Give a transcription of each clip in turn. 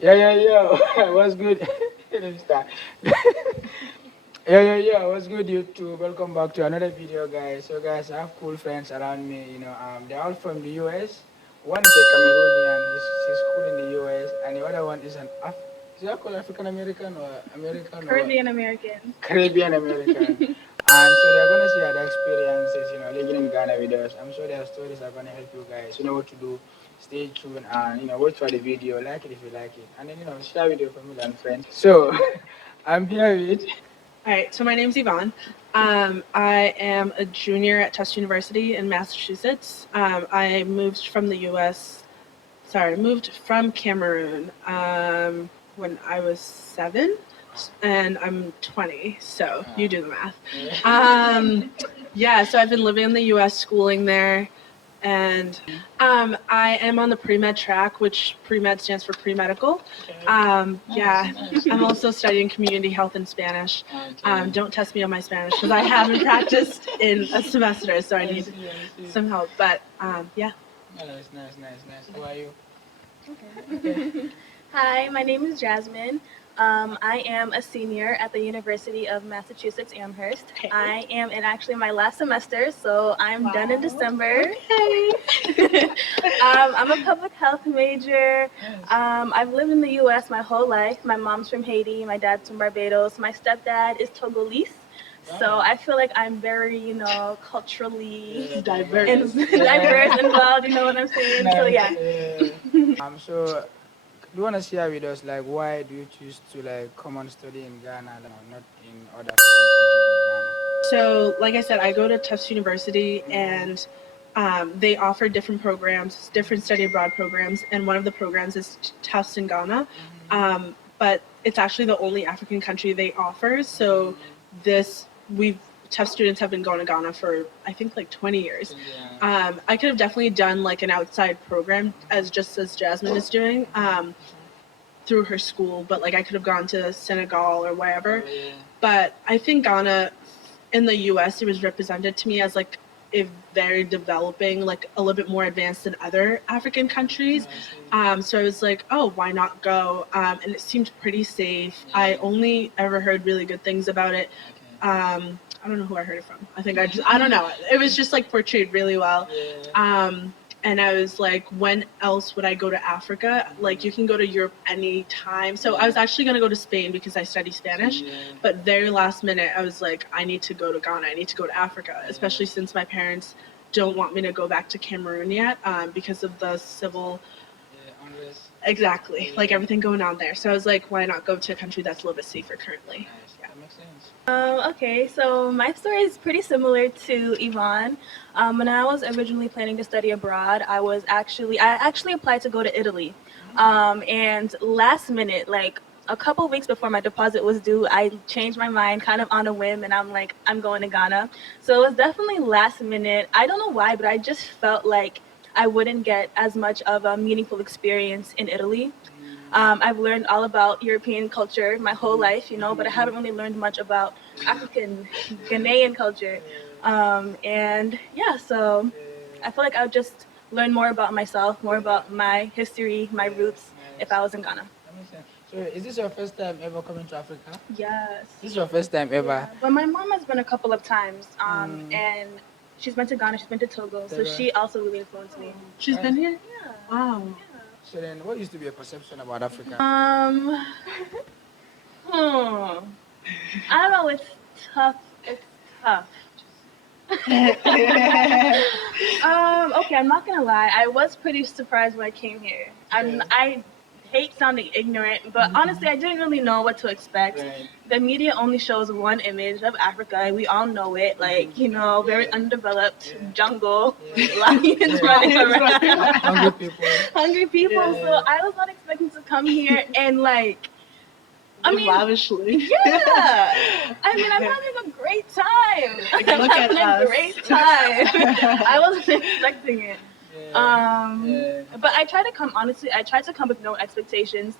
Yeah. What's good? Let me start. Yeah. What's good, YouTube? Welcome back to another video, guys. So, guys, I have cool friends around me. They're all from the US. One is a Cameroonian. He's cool in the US, and the other one is is that called African American or American or Caribbean American. Caribbean American? And so they're gonna share their experiences, living in Ghana with us. I'm sure their stories are gonna help you guys. You know what to do. Stay tuned and wait for the video. Like it if you like it, and then share with your family and friends. So I'm here with. All right, so my name's Yvonne. I am a junior at Tufts University in Massachusetts. I moved from the U.S. Sorry, I moved from Cameroon when I was 7, and I'm 20. So you do the math. Yeah, so I've been living in the U.S., schooling there, and I am on the pre-med track, which pre-med stands for pre-medical. Yeah, I'm also studying community health in Spanish. Don't test me on my Spanish because I haven't practiced in a semester, so I need some help. But yeah. Nice. Who are you? Hi, my name is Jasmine. I am a senior at the University of Massachusetts Amherst. Okay. I am in actually my last semester, so I'm done in December. Okay. I'm a public health major. I've lived in the U.S. my whole life. My mom's from Haiti, my dad's from Barbados, my stepdad is Togolese. So I feel like I'm very, culturally Diverse. diverse involved. You know what I'm saying? So yeah. So do you want to share with us like why do you choose to like come and study in Ghana, not in other African countries So, like I said, I go to Tufts University, and they offer different programs, different study abroad programs, and one of the programs is Tufts in Ghana. But it's actually the only African country they offer. So, this we've Tufts students have been going to Ghana for I think like 20 years. I could have definitely done like an outside program as Jasmine is doing. Through her school, but like I could have gone to Senegal or wherever. But I think Ghana in the US, it was represented to me as like a very developing, like a little bit more advanced than other African countries. So I was like, oh, why not go? And it seemed pretty safe. I only ever heard really good things about it. I don't know who I heard it from. I don't know. It was just like portrayed really well. And I was like, when else would I go to Africa? Like, you can go to Europe anytime. So I was actually going to go to Spain because I study Spanish. But very last minute, I was like, I need to go to Ghana. I need to go to Africa, especially since my parents don't want me to go back to Cameroon yet because of the civil. Exactly. Like everything going on there. So I was like, why not go to a country that's a little bit safer currently? That makes sense. Okay, so my story is pretty similar to Yvonne. When I was originally planning to study abroad, I actually applied to go to Italy. And last minute, like a couple weeks before my deposit was due, I changed my mind kind of on a whim, and I'm like, I'm going to Ghana. So it was definitely last minute. I don't know why, but I just felt like I wouldn't get as much of a meaningful experience in Italy. I've learned all about European culture my whole life, but I haven't really learned much about African, Ghanaian culture. And yeah, so I feel like I would just learn more about myself, more about my history, my roots, if I was in Ghana. That makes sense. So is this your first time ever coming to Africa? Yes. This is your first time ever? Yeah. But my mom has been a couple of times, and she's been to Ghana, she's been to Togo, so she also really influenced me. She's been here? Yeah. Wow. So then what used to be your perception about Africa? I don't know. It's tough. It's tough. Okay, I'm not gonna lie. I was pretty surprised when I came here. I hate sounding ignorant, but honestly, I didn't really know what to expect. Right. The media only shows one image of Africa, and we all know it. Like, very undeveloped jungle, lions running around, Hungry people. hungry people. So I was not expecting to come here and like. I mean, lavishly. Yeah. I mean, I'm having a great time. I'm Look at having us. a great time. I wasn't expecting it. But I try to come, honestly, I try to come with no expectations.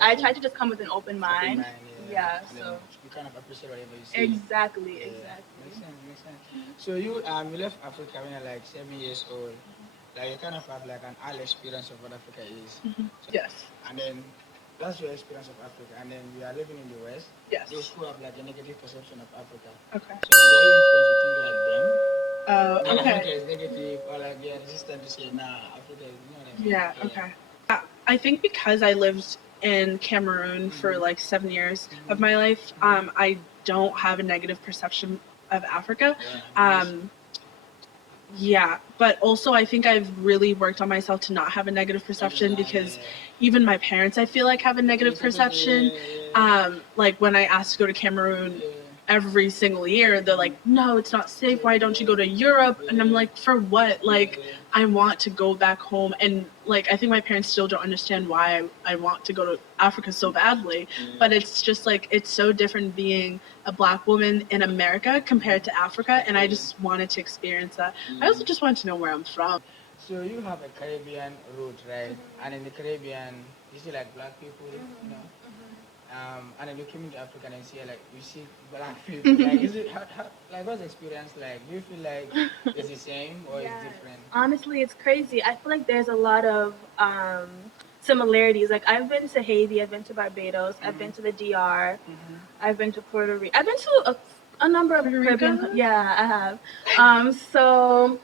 I try to just come with an open mind. Yeah, And so. then you kind of appreciate whatever you see. Exactly. Makes sense. So you left Africa when you're like 7 years old. Like you kind of have like an early experience of what Africa is. Yes. And then that's your experience of Africa, and then we are living in the West. Yes. Those who have like a negative perception of Africa, Okay. so like they're influenced to think like them. That Africa Okay. is negative, or like they are resistant to say, nah, Africa is, you know what I mean? Yeah. Okay. I think because I lived in Cameroon for like 7 years of my life, I don't have a negative perception of Africa. Yeah. Yeah, but also I think I've really worked on myself to not have a negative perception because even my parents I feel like have a negative perception. Like when I asked to go to Cameroon every single year, they're like, "No, it's not safe. Why don't you go to Europe?" And I'm like, "For what?" Like I want to go back home, and like I think my parents still don't understand why I want to go to Africa so badly. But it's just like it's so different being a Black woman in America compared to Africa, and I just wanted to experience that. I also just wanted to know where I'm from. So you have a Caribbean root, right? And in the Caribbean, you see like black people, you know. And then you came into Africa and see like you see black people. Like is it like what's the experience like? Do you feel like it's the same or it's different? Honestly, it's crazy. I feel like there's a lot of similarities. Like I've been to Haiti, I've been to Barbados, I've been to the DR, I've been to Puerto Rico. I've been to a number of Caribbean. Yeah, I have. So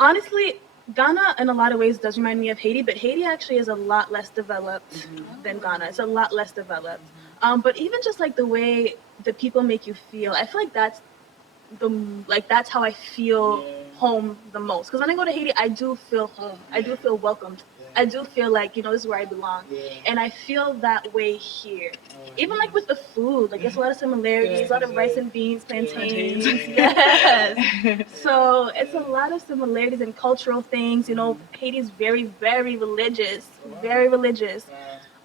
honestly, Ghana in a lot of ways does remind me of Haiti, but Haiti actually is a lot less developed than Ghana. It's a lot less developed. But even just like the way the people make you feel, I feel like that's how I feel home the most. Because when I go to Haiti, I do feel home. I do feel welcomed. I do feel like, you know, this is where I belong. And I feel that way here. Even like with the food, like there's a lot of similarities, a lot of rice and beans, plantains. Yes. So it's a lot of similarities in cultural things. You know, Haiti's very, very religious. Very religious.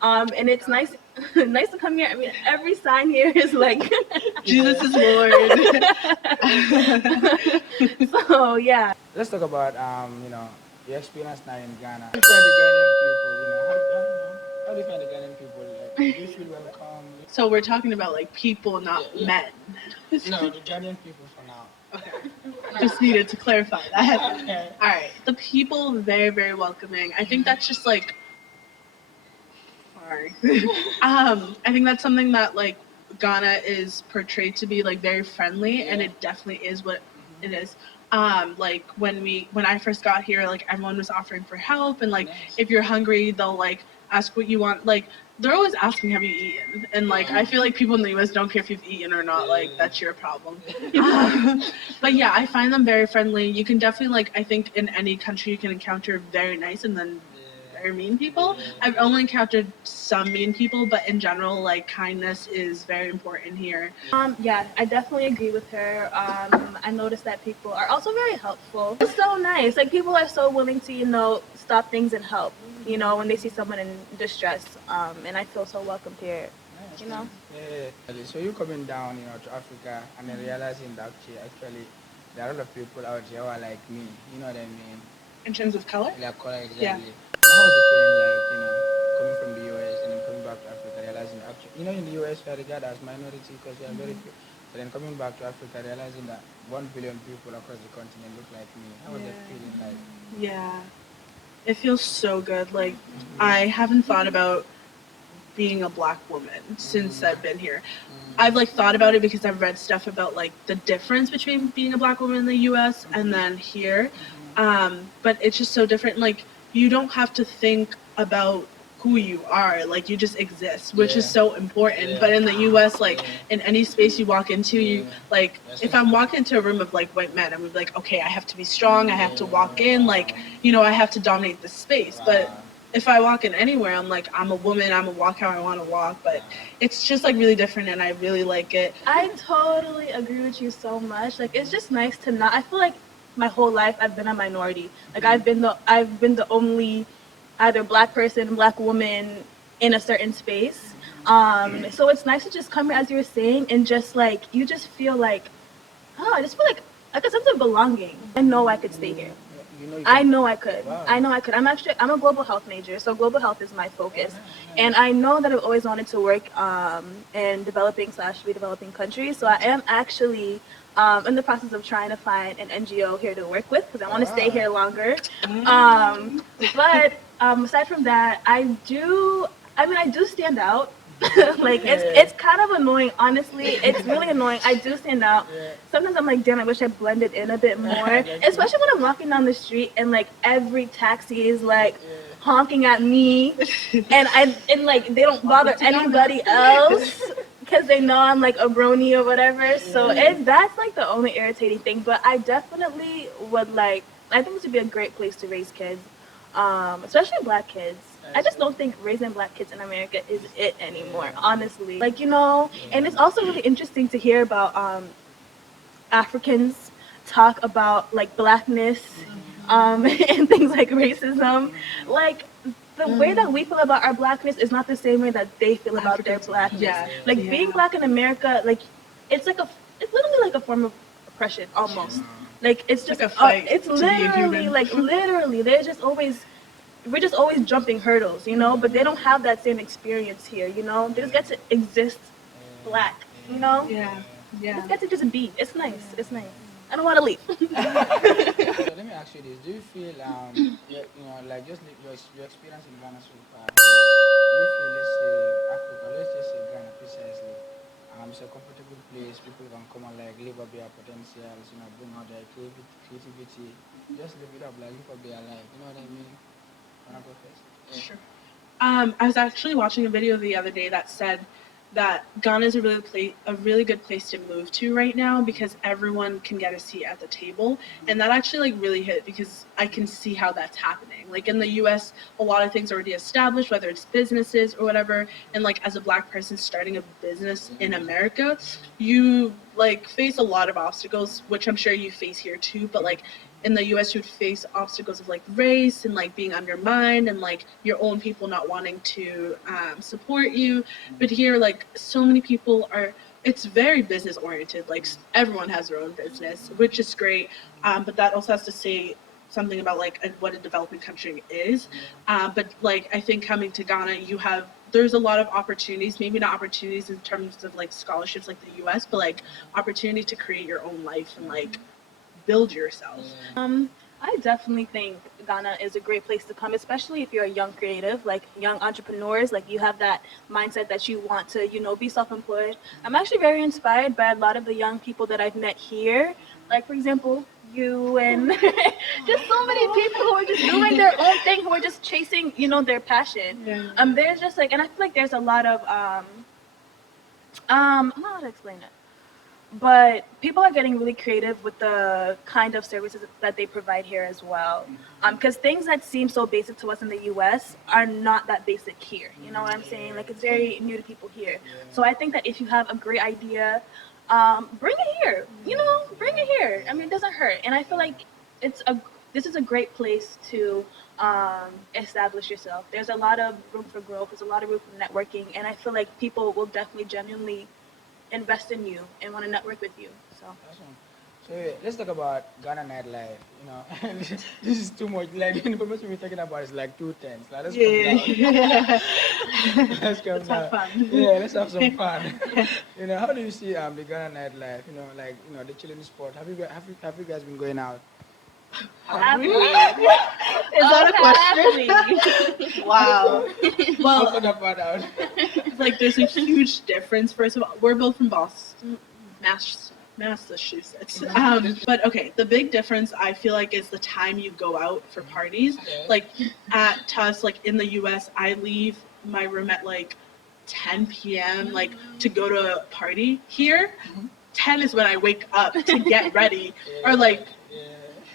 And it's nice nice to come here. I mean, every sign here is like Jesus is Lord. So yeah. Let's talk about you know, your experience now in Ghana. How do you find the Ghanaian people, you know? How do you find the Ghanaian people? Like do you feel welcome? So we're talking about like people, not men. No, the Ghanaian people for now. Okay. Just needed to clarify that. All right. The people very, very welcoming. I think that's just like sorry. I think that's something that like Ghana is portrayed to be like very friendly, and it definitely is what it is. Like when I first got here, like everyone was offering for help, and like if you're hungry, they'll like ask what you want. Like they're always asking, "Have you eaten?" And like I feel like people in the U.S. don't care if you've eaten or not. Like that's your problem. But yeah, I find them very friendly. You can definitely like I think in any country you can encounter very nice and then very mean people. I've only encountered some mean people, but in general, like kindness is very important here. Yeah, I definitely agree with her. I noticed that people are also very helpful. It's so nice. Like people are so willing to, you know, stop things and help. You know, when they see someone in distress. And I feel so welcomed here. You know. Yeah. So you coming down, you know, to Africa and then realizing that actually there are a lot of people out here who are like me. You know what I mean? In terms of color? Like color exactly. Yeah. How was it feeling like, you know, coming from the US and then coming back to Africa, realizing actually, you know, in the US we are regarded as minority because we are very few. But then coming back to Africa, realizing that 1 billion people across the continent look like me. How was it feeling like? Yeah. It feels so good. Like I haven't thought about being a Black woman since I've been here. I've like thought about it because I've read stuff about like the difference between being a Black woman in the US and then here. But it's just so different. Like you don't have to think about who you are. Like you just exist, which is so important. But in the US, like in any space you walk into, you like if I'm walking into a room of like white men, I'm like, okay, I have to be strong, I have to walk in, like, you know, I have to dominate the space. But if I walk in anywhere, I'm like, I'm a woman, I'm gonna walk how I want to walk. But it's just like really different, and I really like it. I totally agree with you so much. Like it's just nice to not. I feel like my whole life I've been a minority. Like I've been the only either Black person, Black woman in a certain space. So it's nice to just come here, as you were saying, and just like you just feel like, oh, I just feel like a sense of belonging. I know I could stay here. I know I could. Wow. I know I could. I'm a global health major, so global health is my focus. And I know that I've always wanted to work in developing/redeveloping countries. So I am actually in the process of trying to find an NGO here to work with because I want to stay here longer. But aside from that, I mean, I do stand out. Like it's kind of annoying, honestly. It's really annoying. I do stand out. Yeah. Sometimes I'm like, damn, I wish I blended in a bit more. Especially when I'm walking down the street and like every taxi is like honking at me, and like they don't bother anybody else because they know I'm like a brony or whatever. So that's like the only irritating thing. But I definitely would like. I think this would be a great place to raise kids, especially black kids. I just don't think raising black kids in America is it anymore, honestly. Like, and it's also really interesting to hear about Africans talk about like blackness and things like racism. Like, the way that we feel about our blackness is not the same way that they feel about their blackness. Yeah. Like, being black in America, like, it's literally like a form of oppression, almost. Like, it's just like a fight it's to be a literally human. like literally we're just always jumping hurdles, but they don't have that same experience here, they just get to exist black, Yeah. they just get to just be. It's nice. I don't want to leave. So let me ask you this: do you feel like just your experience in Ghana so far? Do you feel, let's say Africa, let's just say Ghana precisely, it's a comfortable place. People can come and like live up their potentials, bring out their creativity, just live it up, like live up their life. You know what I mean? Wanna go first? Yeah. Sure. I was actually watching a video the other day that said that Ghana is a really good place to move to right now because everyone can get a seat at the table, and that actually like really hit because I can see how that's happening. Like in the U.S., a lot of things are already established, whether it's businesses or whatever, and like as a black person starting a business in America, you like face a lot of obstacles, which I'm sure you face here too, but like in the US you would face obstacles of like race and like being undermined and like your own people not wanting to support you. But here, like so many people are, it's very business oriented. Like everyone has their own business, which is great. But that also has to say something about like what a developing country is. But like I think coming to Ghana, there's a lot of opportunities, maybe not opportunities in terms of like scholarships like the US, but like opportunity to create your own life and like build yourself. I definitely think Ghana is a great place to come, especially if you're a young creative, like young entrepreneurs, like you have that mindset that you want to, be self-employed. I'm actually very inspired by a lot of the young people that I've met here. Like, for example, you and just so many people who are just doing their own thing, who are just chasing, their passion. Yeah. There's just like, and I feel like there's a lot of, I don't know how to explain it. But people are getting really creative with the kind of services that they provide here as well. Because things that seem so basic to us in the U.S. are not that basic here. You know what I'm saying? Like, it's very new to people here. So I think that if you have a great idea, bring it here. Bring it here. I mean, it doesn't hurt. And I feel like this is a great place to establish yourself. There's a lot of room for growth. There's a lot of room for networking. And I feel like people will definitely genuinely invest in you and want to network with you. So yeah, let's talk about Ghana nightlife. This is too much. Like the information we're talking about is like 2 tenths. Like, let's come down. Let's come Let's down. have fun. Yeah, let's have some fun. How do you see the Ghana nightlife? The chilling spot. Have you guys been going out? happily. Is that a question? Wow. I'll put Well, that part out. like there's a huge difference. First of all, we're both from Boston, Massachusetts. But okay, the big difference I feel like is the time you go out for parties. Okay. Like at us, like in the US, I leave my room at like 10 p.m. like to go to a party. Here, 10 is when I wake up to get ready, or like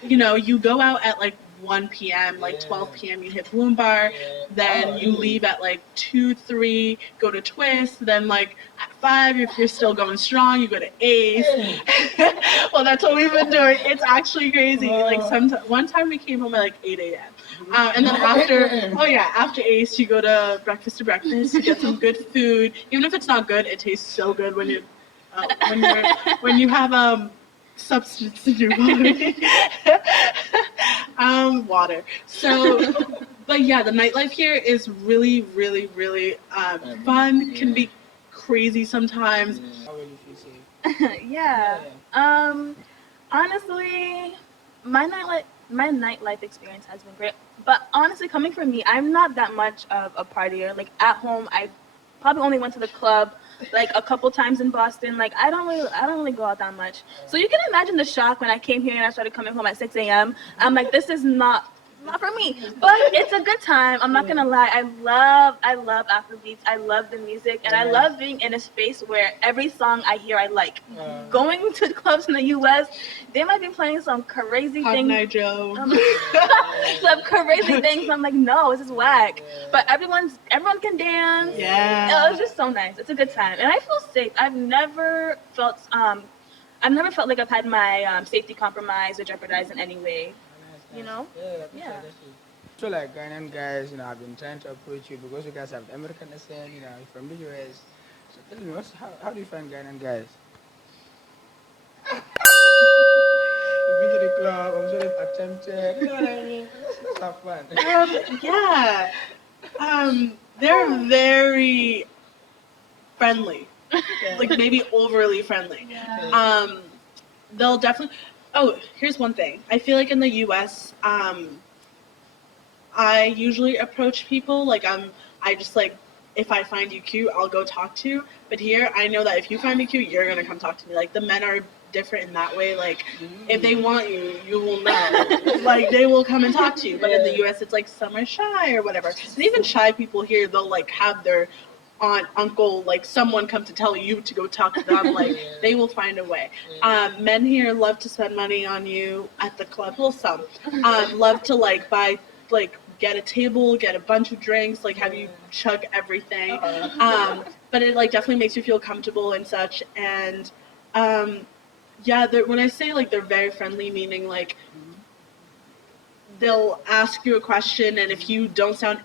you go out at like 1 p.m., like 12 p.m. you hit Bloom Bar, then you leave at like 2, 3, go to Twist, then like at 5, if you're still going strong, you go to Ace. Well, that's what we've been doing. It's actually crazy. Like one time we came home at like 8 a.m. And then after Ace, you go to breakfast, you get some good food. Even if it's not good, it tastes so good when you have substance in your body. Water. So, but yeah, the nightlife here is really, really, really fun. Can be crazy sometimes. How will you feel safe? Yeah. Honestly, my nightlife. my nightlife experience has been great. But honestly, coming from me, I'm not that much of a partier. Like at home, I probably only went to the club like a couple times in Boston. Like I don't really go out that much. So you can imagine the shock when I came here and I started coming home at 6 a.m. I'm like, this is not for me, but it's a good time. I'm not gonna lie. I love Afrobeats. I love the music, and I love being in a space where every song I hear I like. Going to clubs in the U.S., they might be playing some crazy Hot things. Night Joe. Some crazy things. I'm like, no, this is whack. But everyone can dance. Yeah. It was just so nice. It's a good time, and I feel safe. I've never felt like I've had my safety compromised or jeopardized in any way. You know? Yeah. So like Ghanaian guys, I've been trying to approach you because you guys have the American accent, you're from the US. So tell me, how do you find Ghanaian guys? You've been to the club, I'm sure they've attempted, you know what I mean? Let's have fun. Yeah. They're very friendly. Like maybe overly friendly. They'll definitely. Oh, here's one thing. I feel like in the U.S., I usually approach people like I just like if I find you cute, I'll go talk to you. But here, I know that if you find me cute, you're gonna come talk to me. Like the men are different in that way. Like if they want you, you will know. Like they will come and talk to you. But in the U.S., it's like some are shy or whatever. And even shy people here, they'll like have their aunt, uncle, like someone come to tell you to go talk to them. Like they will find a way. Men here love to spend money on you at the club. Well, some love to like buy like get a table, get a bunch of drinks, like have you chug everything. But it like definitely makes you feel comfortable and such. And yeah, when I say like they're very friendly, meaning like they'll ask you a question, and if you don't sound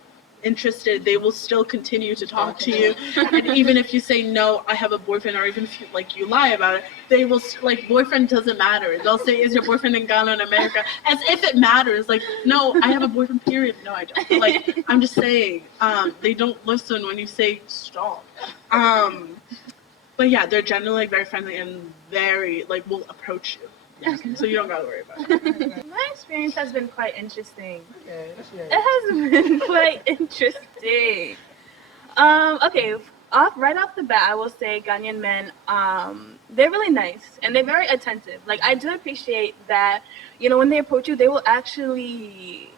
interested, they will still continue to talk to you. And even if you say no, I have a boyfriend, or even if you like you lie about it, they will like boyfriend doesn't matter. They'll say, is your boyfriend in Ghana in America, as if it matters. Like, no, I have a boyfriend, period. No, I don't. But, like, I'm just saying, they don't listen when you say stop. But yeah, they're generally like very friendly and very like will approach you. So you don't gotta worry about it. My experience has been quite interesting. Okay, let's hear It has been quite interesting. Okay, right off the bat, I will say Ghanaian men, they're really nice and they're very attentive. Like I do appreciate that, when they approach you, they will actually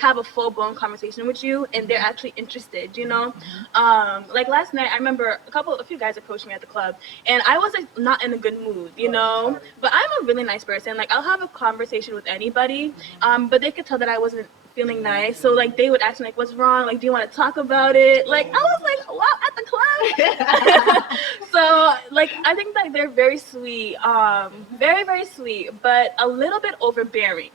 have a full blown conversation with you, and they're actually interested. Like last night, I remember a few guys approached me at the club, and I was like not in a good mood, But I'm a really nice person. Like I'll have a conversation with anybody, but they could tell that I wasn't feeling nice, so like they would ask me like, "What's wrong? Like, do you want to talk about it?" Like I was like, "Wow, at the club." So like I think that they're very sweet, very very sweet, but a little bit overbearing.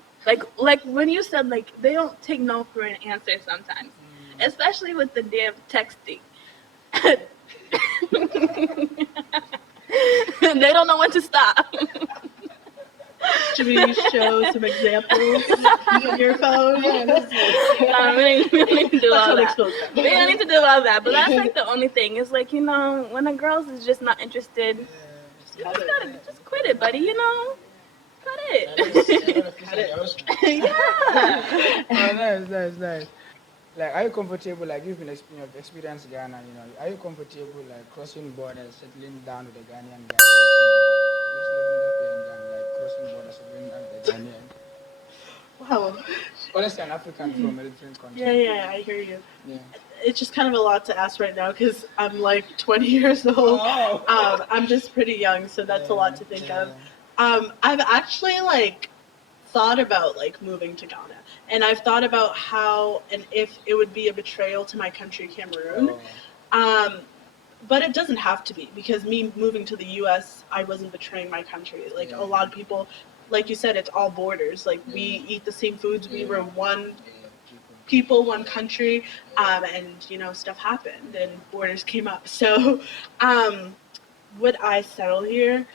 Like when you said like they don't take no for an answer sometimes, especially with the damn texting. They don't know when to stop. Should we show some examples on your phone? We don't need to do all that. We don't need to do all that. But that's like the only thing. It's like, when a girl is just not interested, just quit it, buddy, Cut it. Cut it. Yeah. Oh, nice. Like, are you comfortable, like, you've experienced Ghana, are you comfortable, like, crossing borders, settling down with a Ghanaian guy, just living up here in Ghana, like, crossing borders, settling down with a Ghanaian? Wow. Honestly, an African from a different country. Yeah, I hear you. Yeah. It's just kind of a lot to ask right now because I'm like 20 years old. Oh. I'm just pretty young, so that's a lot to think of. I've actually like thought about like moving to Ghana, and I've thought about how and if it would be a betrayal to my country, Cameroon. But it doesn't have to be, because me moving to the U.S., I wasn't betraying my country. Like a lot of people, like you said, it's all borders. Like we eat the same foods. We were one people, one country, and stuff happened and borders came up. So would I settle here?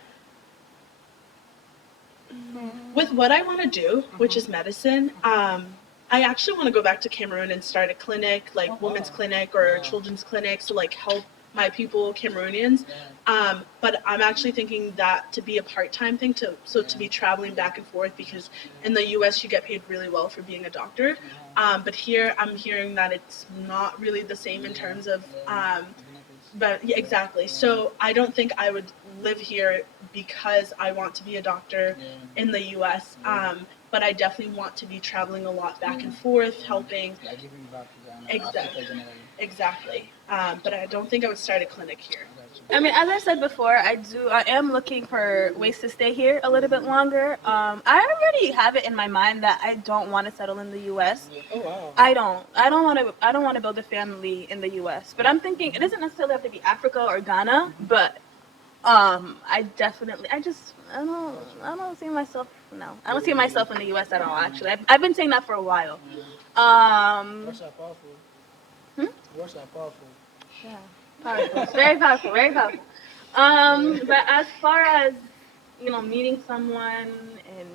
With what I want to do, which is medicine, I actually want to go back to Cameroon and start a clinic, like women's clinic or children's clinic, to like help my people, Cameroonians. But I'm actually thinking that to be a part-time thing, to be traveling back and forth, because in the U.S. you get paid really well for being a doctor, but here I'm hearing that it's not really the same in terms of. But yeah, exactly. So I don't think I would live here because I want to be a doctor in the U.S. But I definitely want to be traveling a lot back and forth, helping. Like giving back to Ghana, Exactly. Africa generally. Exactly. But I don't think I would start a clinic here. I mean, as I said before, I am looking for ways to stay here a little bit longer. I already have it in my mind that I don't want to settle in the U.S. Oh wow. I don't want to. I don't want to build a family in the U.S. But I'm thinking it doesn't necessarily have to be Africa or Ghana. But I definitely. I don't see myself. No, I don't see myself in the U.S. at all. Actually, I've been saying that for a while. Words are powerful. Hmm? Words are powerful. Yeah, powerful. Very powerful. Very powerful. But as far as meeting someone and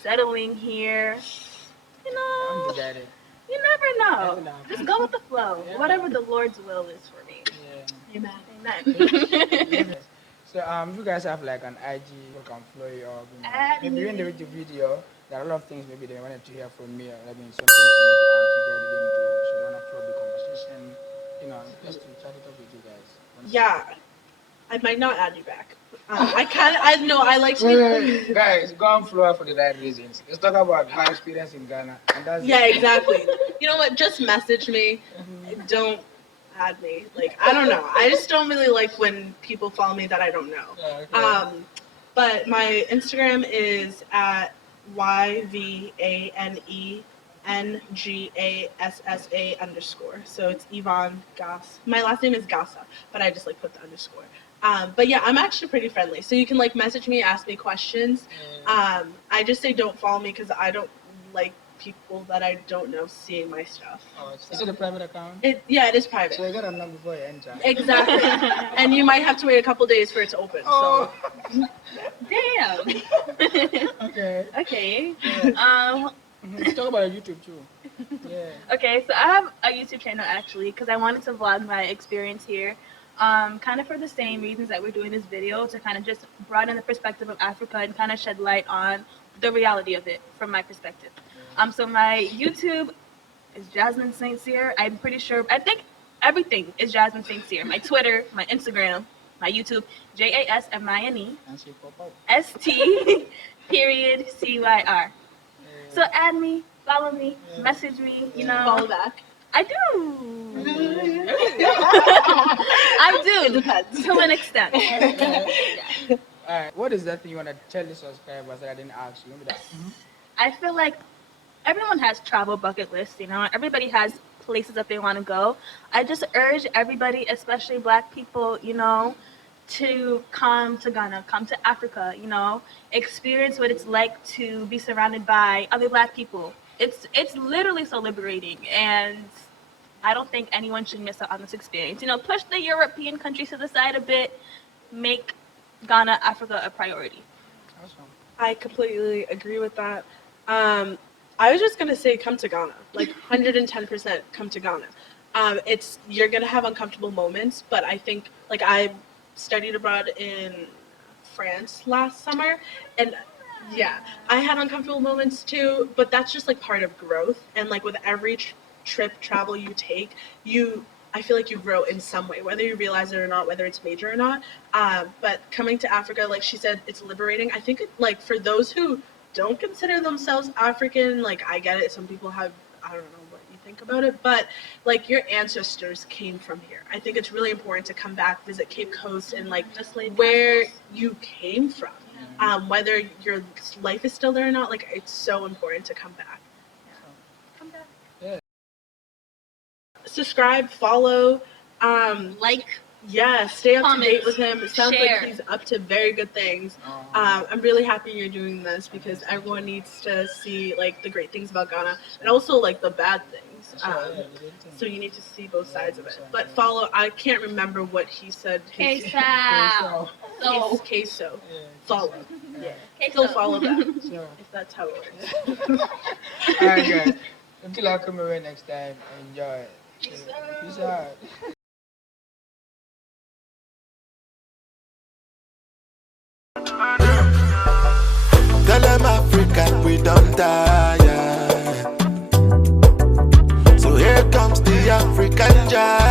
settling here, you know, Undecided. you never know. Never know. Just go with the flow. Yeah. Whatever the Lord's will is for me. Yeah. Amen. Yes. So if you guys have like an IG, you can follow you or Add maybe when me. they read the video, there are a lot of things maybe they wanted to hear from me, or I mean something for me to ask you guys didn't do. So you wanna throw the conversation, just to chat it up with you guys. Yeah, I might not add you back. I know I like to be. Wait, guys, go and follow her for the right reasons. Let's talk about my experience in Ghana, and that's Yeah, it. exactly. You know what? Just message me. Don't add me. Like, I don't know. I just don't really like when people follow me that I don't know. Yeah, okay. But my Instagram is at YVANENGASSA_. So it's Yvonne Gass. My last name is Gassa, but I just like put the underscore. But yeah, I'm actually pretty friendly. So you can like message me, ask me questions. I just say don't follow me because I don't like people that I don't know seeing my stuff. Oh, is it a private account? It is private. So you gotta know before you enter. Exactly. And you might have to wait a couple days for it to open. Oh. Damn. Okay. Okay. Yeah. Let's talk about your YouTube too. Yeah. Okay, so I have a YouTube channel actually because I wanted to vlog my experience here. Kind of for the same reasons that we're doing this video, to kind of just broaden the perspective of Africa and kind of shed light on the reality of it from my perspective. So my YouTube is Jasmine St. Cyr. I'm pretty sure, I think everything is Jasmine St. Cyr. My Twitter, my Instagram, my YouTube, JASMINE And she pop up. ST_CYR. So add me, follow me, message me, Follow back. I do. I do. It depends. To an extent. Alright, what is that thing you wanna tell the subscribers that I didn't ask you? Maybe that. I feel like everyone has travel bucket lists, everybody has places that they want to go. I just urge everybody, especially Black people, to come to Ghana, come to Africa, experience what it's like to be surrounded by other Black people. It's literally so liberating, and I don't think anyone should miss out on this experience. Push the European countries to the side a bit, make Ghana, Africa a priority. Awesome. I completely agree with that. I was just gonna say, come to Ghana, like 110% come to Ghana. You're gonna have uncomfortable moments, but I think like I studied abroad in France last summer, and yeah, I had uncomfortable moments too. But that's just like part of growth, and like with every travel you take, I feel like you grow in some way, whether you realize it or not, whether it's major or not. But coming to Africa, like she said, it's liberating. I think like for those who don't consider themselves African, like I get it. Some people have, I don't know what you think about it, but like your ancestors came from here. I think it's really important to come back, visit Cape Coast, and like just where you came from. Whether your life is still there or not, like it's so important to come back. Come back. Yeah. Subscribe, follow, Like, yeah, stay up comment, to date with him. It sounds share. like he's up to very good things. I'm really happy you're doing this because everyone needs to see like the great things about Ghana and also like the bad things. So you need to see both sides of it. But follow. I can't remember what he said. Queso. So, Queso. Follow. Yeah. queso. Go follow that So, if that's how it works. alright guys. Until I come away next time, enjoy. Peace out. try.